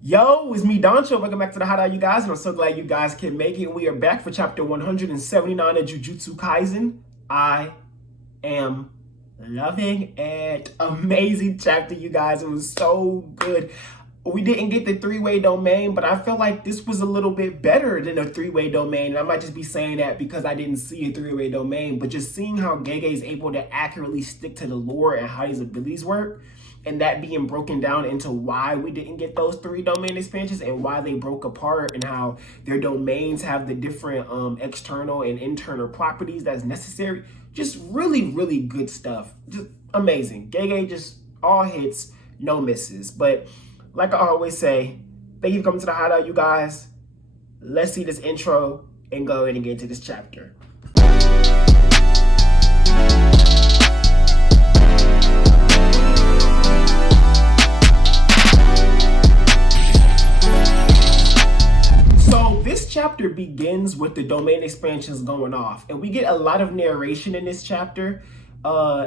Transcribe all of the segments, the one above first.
Yo, it's me, Danchou. Welcome back to the Hideout, you guys, and I'm so glad you guys can make it. We are back for chapter 179 of Jujutsu Kaisen. I am loving it. Amazing chapter, you guys. It was so good. We didn't get the three-way domain, but I feel like this was a little bit better than a three-way domain. And I might just be saying that because I didn't see a three-way domain, but just seeing how Gege is able to accurately stick to the lore and how his abilities work, and that being broken down into why we didn't get those three domain expansions and why they broke apart and how their domains have the different external and internal properties that's necessary. Just really, really good stuff. Just amazing. Gege just all hits, no misses. But like I always say, thank you for coming to the Hideout, you guys. Let's see this intro and go ahead and get into this chapter. So this chapter begins with the domain expansions going off, and we get a lot of narration in this chapter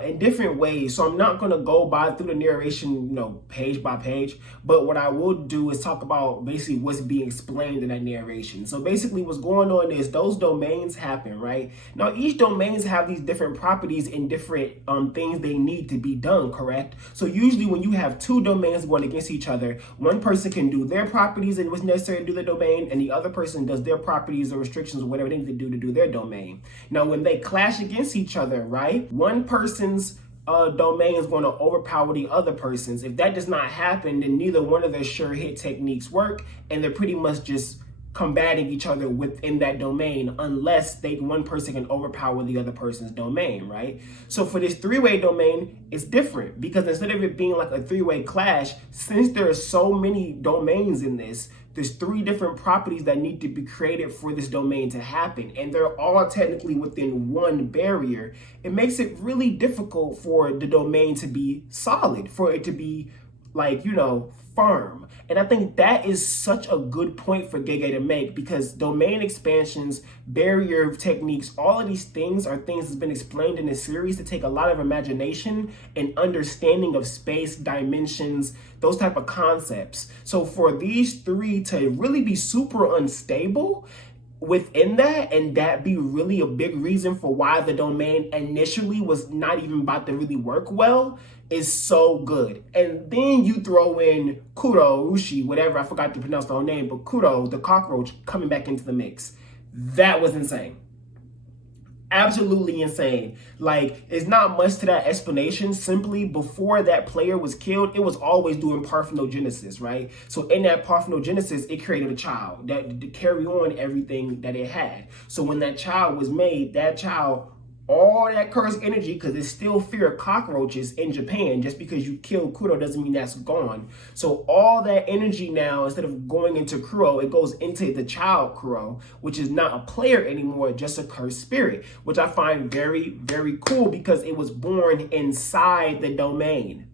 in different ways. So I'm not going to go through the narration, page by page, but what I will do is talk about basically what's being explained in that narration. So basically what's going on is those domains happen, right? Now each domains have these different properties and different things they need to be done, correct? So usually when you have two domains going against each other, one person can do their properties and what's necessary to do the domain, and the other person does their properties or restrictions or whatever they need to do their domain. Now when they clash against each other, right, one person's domain is going to overpower the other person's. If that does not happen, then neither one of their sure hit techniques work, and they're pretty much just combating each other within that domain unless one person can overpower the other person's domain, right? So for this three-way domain, it's different because instead of it being like a three-way clash, since there are so many domains in this, there's three different properties that need to be created for this domain to happen, and they're all technically within one barrier. It makes it really difficult for the domain to be solid, for it to be like, firm. And I think that is such a good point for Gege to make, because domain expansions, barrier techniques, all of these things are things that's been explained in this series to take a lot of imagination and understanding of space, dimensions, those type of concepts. So for these three to really be super unstable within that, and that be really a big reason for why the domain initially was not even about to really work well, is so good. And then you throw in Kurourushi, whatever, I forgot to pronounce the whole name, but Kuro, the cockroach, coming back into the mix. That was insane. Absolutely insane. Like, it's not much to that explanation. Simply, before that player was killed, it was always doing parthenogenesis, right? So in that parthenogenesis, it created a child that to carry on everything that it had. So when that child was made, that child, all that cursed energy, because there's still fear of cockroaches in Japan. Just because you kill Kuro doesn't mean that's gone. So all that energy now, instead of going into Kuro, it goes into the child Kuro, which is not a player anymore, just a cursed spirit, which I find very, very cool because it was born inside the domain.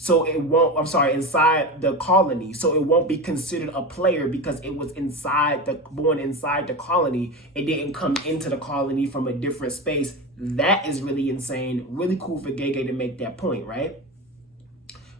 So it won't, inside the colony. So it won't be considered a player because it was born inside the colony. It didn't come into the colony from a different space. That is really insane. Really cool for Gege to make that point, right?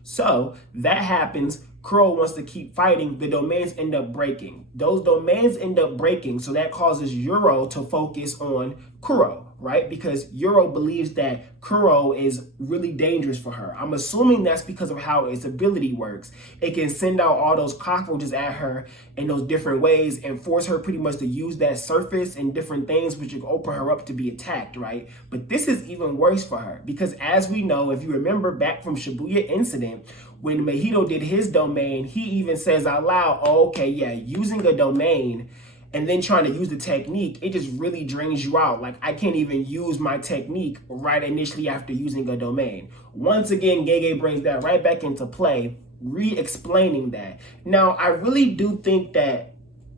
So that happens. Kuro wants to keep fighting. The domains end up breaking. Those domains end up breaking. So that causes Yuro to focus on Kuro, right? Because Yuro believes that Kuro is really dangerous for her. I'm assuming that's because of how its ability works. It can send out all those cockroaches at her in those different ways and force her pretty much to use that surface and different things which will open her up to be attacked, right? But this is even worse for her because, as we know, if you remember back from Shibuya incident, when Mahito did his domain, he even says out loud, oh, okay, yeah, using a domain and then trying to use the technique, it just really drains you out. Like, I can't even use my technique right initially after using a domain. Once again, Gege brings that right back into play, re-explaining that. Now, I really do think that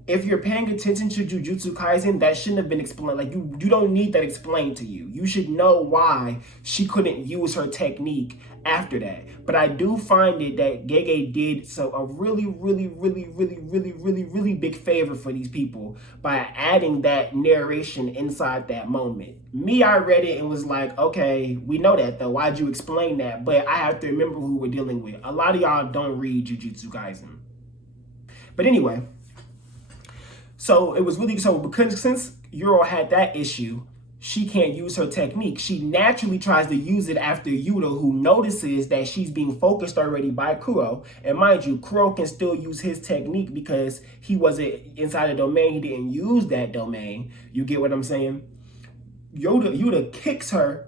if you're paying attention to Jujutsu Kaisen, that shouldn't have been explained. Like, you don't need that explained to you. You should know why she couldn't use her technique after that. But I do find it that Gege did a really, really, really, really, really, really, really big favor for these people by adding that narration inside that moment. Me, I read it and was like, okay, we know that though. Why'd you explain that? But I have to remember who we're dealing with. A lot of y'all don't read Jujutsu Kaisen. But anyway, so it was really, so because since Yuro had that issue, she can't use her technique. She naturally tries to use it after Yuta, who notices that she's being focused already by Kuro. And mind you, Kuro can still use his technique because he wasn't inside the domain. He didn't use that domain. You get what I'm saying? Yuta kicks her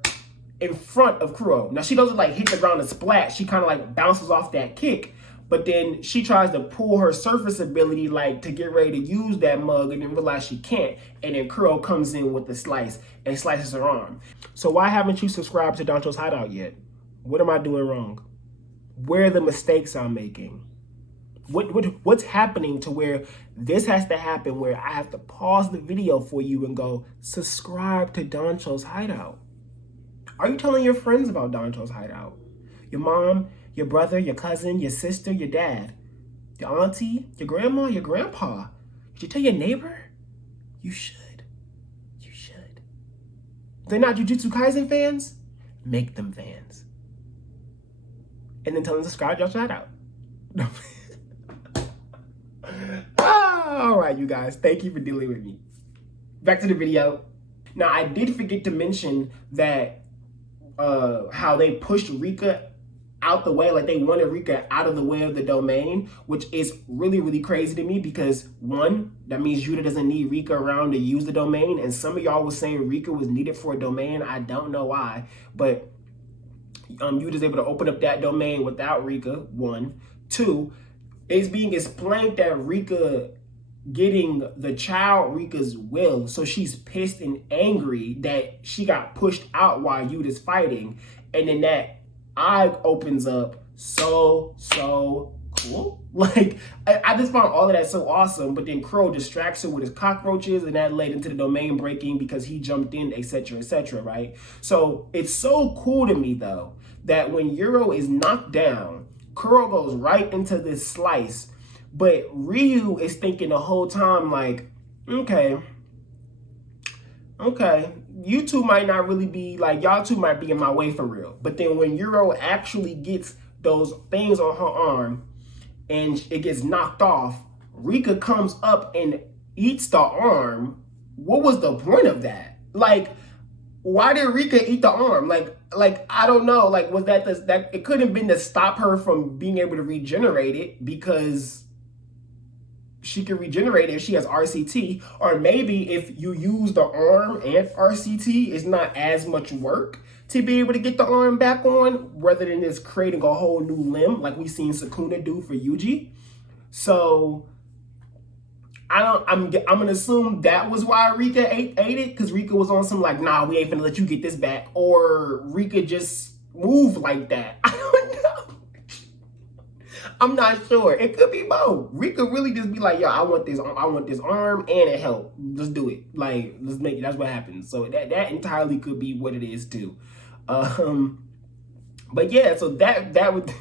in front of Kuro. Now, she doesn't like hit the ground and splat. She kind of like bounces off that kick. But then she tries to pull her surface ability, like to get ready to use that mug, and then realize she can't. And then Kuro comes in with the slice and slices her arm. So why haven't you subscribed to Danchou's Hideout yet? What am I doing wrong? Where are the mistakes I'm making? What's happening to where this has to happen, where I have to pause the video for you and go, subscribe to Danchou's Hideout? Are you telling your friends about Danchou's Hideout? Your mom, your brother, your cousin, your sister, your dad, your auntie, your grandma, your grandpa. Did you tell your neighbor? You should. You should. They're not Jujutsu Kaisen fans? Make them fans. And then tell them to subscribe, y'all shout out. All right, you guys. Thank you for dealing with me. Back to the video. Now, I did forget to mention that how they pushed Rika out the way, like they wanted Rika out of the way of the domain, which is really, really crazy to me because one, that means Yuta doesn't need Rika around to use the domain, and some of y'all was saying Rika was needed for a domain. I don't know why, but Yuta's able to open up that domain without Rika, one. Two, it's being explained that Rika getting the child Rika's will, so she's pissed and angry that she got pushed out while Yuta's fighting, and then that eye opens up. So cool. Like, I just found all of that so awesome, but then Crow distracts her with his cockroaches, and that led into the domain breaking because he jumped in, etc., right? So it's so cool to me, though, that when Yuro is knocked down, Kuro goes right into this slice, but Ryu is thinking the whole time, like, okay, you two might not really be, like, y'all two might be in my way for real. But then when Yuro actually gets those things on her arm and it gets knocked off, Rika comes up and eats the arm. What was the point of that? Like, why did Rika eat the arm? Like I don't know. Like, was that it couldn't have been to stop her from being able to regenerate it, because she can regenerate it if she has RCT, or maybe if you use the arm and RCT, it's not as much work to be able to get the arm back on, rather than just creating a whole new limb like we seen Sukuna do for Yuji. So I'm gonna assume that was why Rika ate it, because Rika was on some like, nah, we ain't finna let you get this back, or Rika just moved like that. I don't know. I'm not sure. It could be both. Rika really just be like, yo, I want this arm and it help. Let's do it. Like, let's make it. That's what happens. So that entirely could be what it is too. But yeah, so that would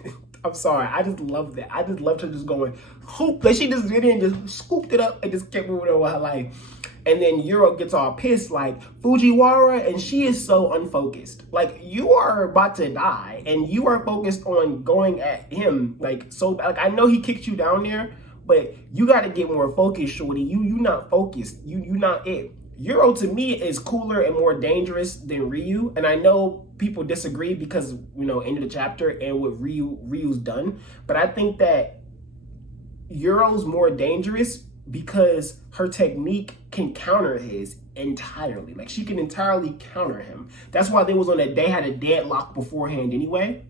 I'm sorry. I just love that. I just loved her just going, hoop. Like, she just did it and just scooped it up and just kept moving on with her life. And then Yuro gets all pissed, like, Fujiwara, and she is so unfocused. Like, you are about to die, and you are focused on going at him. Like, so, like, I know he kicked you down there, but you got to get more focused, shorty. You not focused. You not it. Yuro, to me, is cooler and more dangerous than Ryu. And I know people disagree because, you know, end of the chapter and what Ryu's done. But I think that Yuro's more dangerous because her technique can counter his entirely. Like, she can entirely counter him. That's why they had a deadlock beforehand anyway.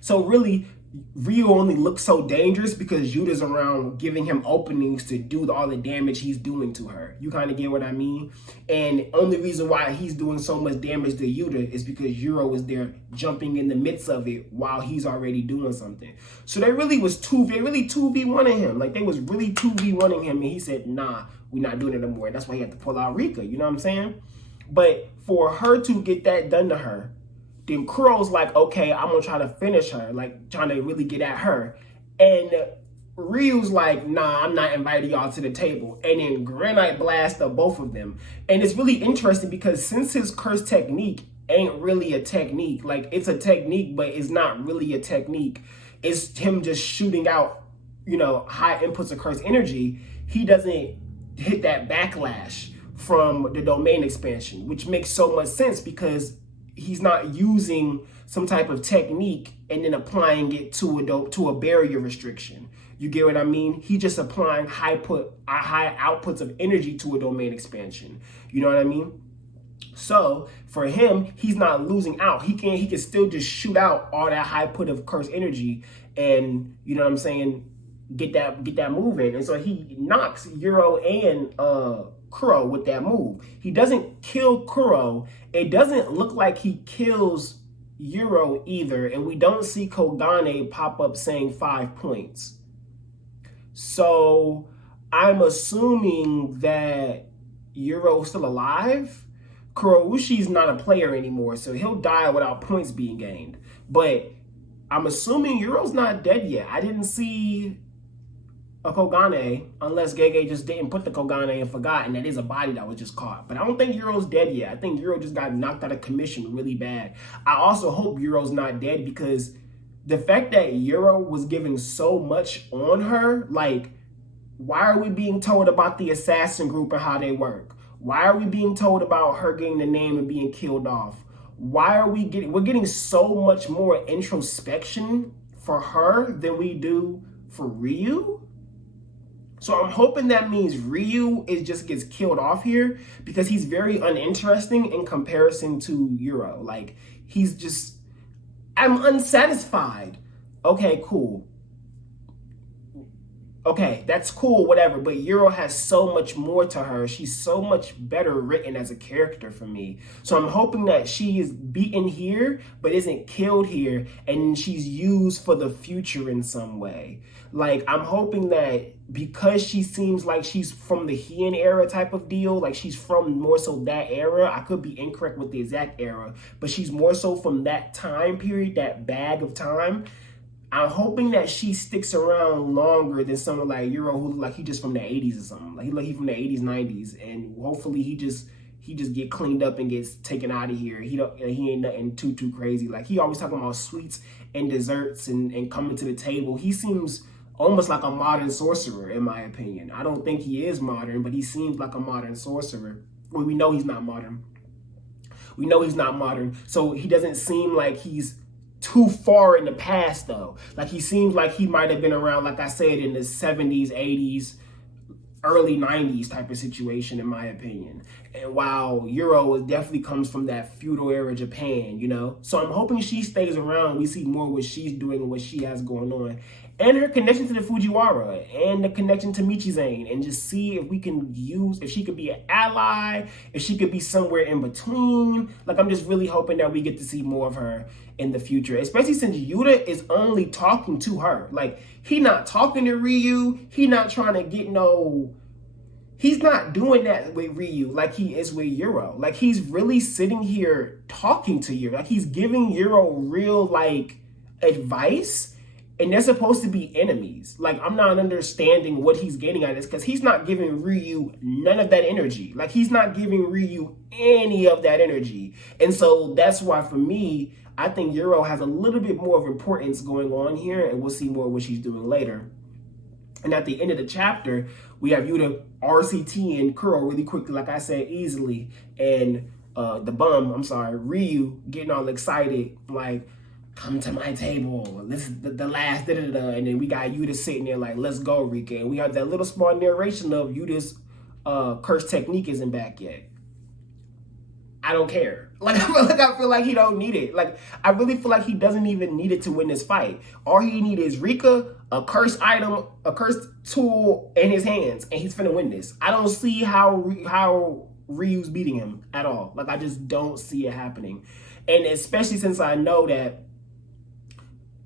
So really, Ryu only looks so dangerous because Yuta's around giving him openings to do all the damage he's doing to her. You kind of get what I mean? And only reason why he's doing so much damage to Yuta is because Yuro is there jumping in the midst of it while he's already doing something. So they really 2v1ing him. Like, they was really 2v1ing him, and he said, nah, we're not doing it anymore. That's why he had to pull out Rika, you know what I'm saying? But for her to get that done to her, then Kuro's like, okay, I'm gonna try to finish her, like trying to really get at her. And Ryu's like, nah, I'm not inviting y'all to the table. And then Granite blasts up both of them. And it's really interesting because since his curse technique ain't really a technique, like, it's a technique, but it's not really a technique. It's him just shooting out high inputs of curse energy, he doesn't hit that backlash from the domain expansion, which makes so much sense because he's not using some type of technique and then applying it to a barrier restriction. You get what I mean? He's just applying high outputs of energy to a domain expansion. You know what I mean? So for him, he's not losing out. He can still just shoot out all that high put of curse energy, and you know what I'm saying, get that move in. And so he knocks Yuro and Kuro with that move. He doesn't kill Kuro. It doesn't look like he kills Yuro either, and we don't see Kogane pop up saying 5 points. So I'm assuming that Yuro's still alive. Kuroushi's not a player anymore, so he'll die without points being gained. But I'm assuming Yuro's not dead yet. I didn't see a Kogane, unless Gege just didn't put the Kogane and forgot, and that is a body that was just caught. But I don't think Yuro's dead yet. I think Yuro just got knocked out of commission really bad. I also hope Yuro's not dead, because the fact that Yuro was giving so much on her, like, why are we being told about the assassin group and how they work? Why are we being told about her getting the name and being killed off? Why are we're getting so much more introspection for her than we do for Ryu? So I'm hoping that means Ryu just gets killed off here, because he's very uninteresting in comparison to Yuro. Like, he's just, I'm unsatisfied. Okay, cool. Okay, that's cool, whatever, but Yuro has so much more to her. She's so much better written as a character for me. So I'm hoping that she is beaten here, but isn't killed here, and she's used for the future in some way. Like, I'm hoping that because she seems like she's from the Heian era type of deal, like she's from more so that era. I could be incorrect with the exact era, but she's more so from that time period, that bag of time. I'm hoping that she sticks around longer than someone like Yuro, who look like he just from the 80s or something. Like he from the 80s, 90s, and hopefully he just get cleaned up and gets taken out of here. He ain't nothing too crazy. Like, he always talking about sweets and desserts and coming to the table. He seems almost like a modern sorcerer, in my opinion. I don't think he is modern, but he seems like a modern sorcerer. Well, we know he's not modern. We know he's not modern, so he doesn't seem like he's too far in the past, though. Like, he seems like he might have been around, like I said, in the 70s, 80s, early 90s type of situation, in my opinion. And while Yuro definitely comes from that feudal era Japan, you know? So I'm hoping she stays around. We see more what she's doing and what she has going on. And her connection to the Fujiwara, and the connection to Michizane, and just see if we can if she could be an ally, if she could be somewhere in between. Like, I'm just really hoping that we get to see more of her in the future, especially since Yuta is only talking to her. Like, he not talking to Ryu, he not trying to get he's not doing that with Ryu like he is with Yuro. Like, he's really sitting here talking to Yuro. Like, he's giving Yuro real, like, advice. And they're supposed to be enemies. Like, I'm not understanding what he's getting at this, because he's not giving Ryu none of that energy. Like, he's not giving Ryu any of that energy. And so that's why, for me, I think Yuro has a little bit more of importance going on here, and we'll see more of what she's doing later. And at the end of the chapter, we have Yuta RCT and Kuro really quickly, like I said, easily. And Ryu getting all excited, like, come to my table. This is the last da-da-da. And then we got Yuta sitting there like, let's go, Rika. And we have that little small narration of Yuta's curse technique isn't back yet. I don't care. Like, I feel like he don't need it. Like, I really feel like he doesn't even need it to win this fight. All he need is Rika, a cursed item, a cursed tool in his hands, and he's finna win this. I don't see how Ryu's beating him at all. Like, I just don't see it happening. And especially since I know that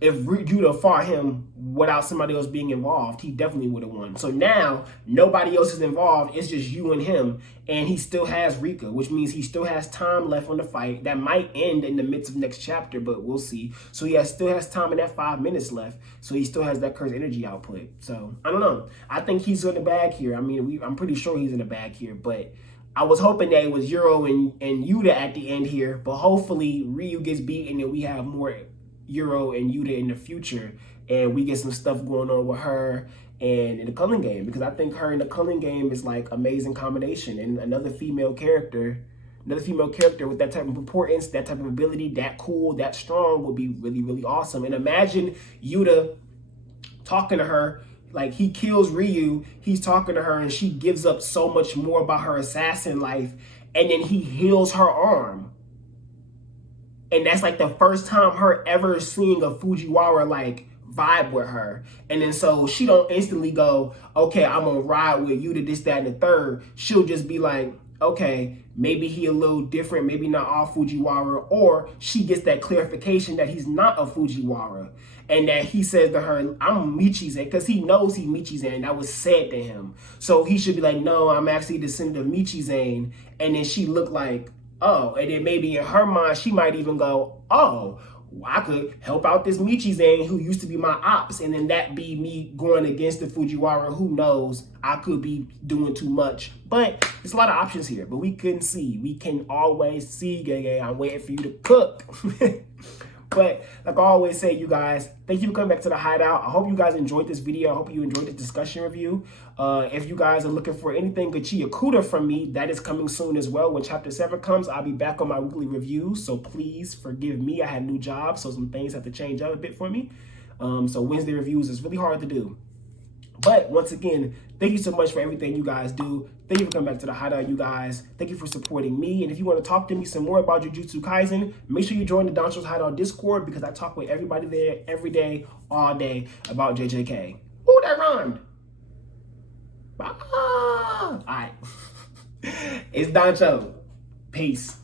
if Yuta fought him without somebody else being involved, he definitely would have won. So now, nobody else is involved. It's just you and him. And he still has Rika, which means he still has time left on the fight. That might end in the midst of next chapter, but we'll see. So he still has time in that 5 minutes left. So he still has that curse energy output. So, I don't know. I think he's in the bag here. I mean, I'm pretty sure he's in the bag here. But I was hoping that it was Yuro and Yuta at the end here. But hopefully, Ryu gets beaten and we have more Yuro and Yuta in the future, and we get some stuff going on with her and in the Culling game, because I think her in the Culling game is like amazing combination, and another female character with that type of importance, that type of ability, that cool, that strong would be really, really awesome. And imagine Yuta talking to her, like he kills Ryu, he's talking to her and she gives up so much more about her assassin life, and then he heals her arm. And that's like the first time her ever seeing a Fujiwara like vibe with her. And then so she don't instantly go, okay, I'm gonna ride with you to this, that, and the third. She'll just be like, okay, maybe he a little different, maybe not all Fujiwara, or she gets that clarification that he's not a Fujiwara, and that he says to her, I'm Michizen, because he knows he Michizen, that was said to him. So he should be like, no, I'm actually a descendant of Michizen. And then she looked like, oh, and then maybe in her mind, she might even go, oh, I could help out this Michizen who used to be my ops, and then that be me going against the Fujiwara. Who knows? I could be doing too much. But there's a lot of options here, but we couldn't see. We can always see, Gege. I'm waiting for you to cook. But like I always say, you guys, thank you for coming back to the Hideout. I hope you guys enjoyed this video. I hope you enjoyed this discussion review. If you guys are looking for anything Gachiya Kuda from me, that is coming soon as well. When Chapter 7 comes, I'll be back on my weekly reviews. So please forgive me. I had a new job, so some things have to change up a bit for me. So Wednesday reviews is really hard to do. But once again, thank you so much for everything you guys do. Thank you for coming back to the Hideout, you guys. Thank you for supporting me. And if you want to talk to me some more about Jujutsu Kaisen, make sure you join the Danchou's Hideout Discord, because I talk with everybody there every day, all day about JJK. Ooh, that rhymed. All right. It's Danchou. Peace.